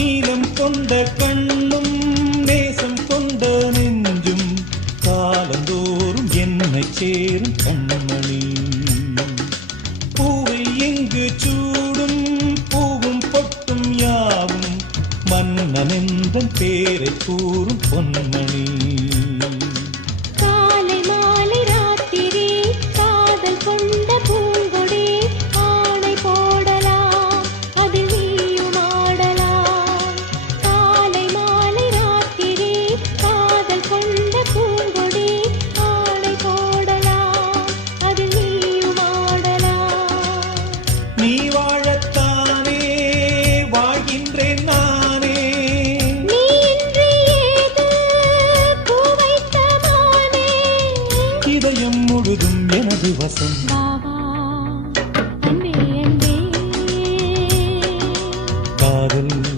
நீலம் கொண்ட கண்ணும் நேசம் கொண்ட நெஞ்சும் காலந்தோறும் என்னை சேரும் கண்மணி. பூவை எங்கு சூடும் பூவும் பொட்டும் யாவும் மன்னனெந்தன் பேரை கூறும் பொன்மணி. நீ வாழத்தானே வாழ்கின்றேன் நானே. நீ இன்றி ஏது பூ வைத்த மானே. இதயம் முழுதும் எனது வசம்.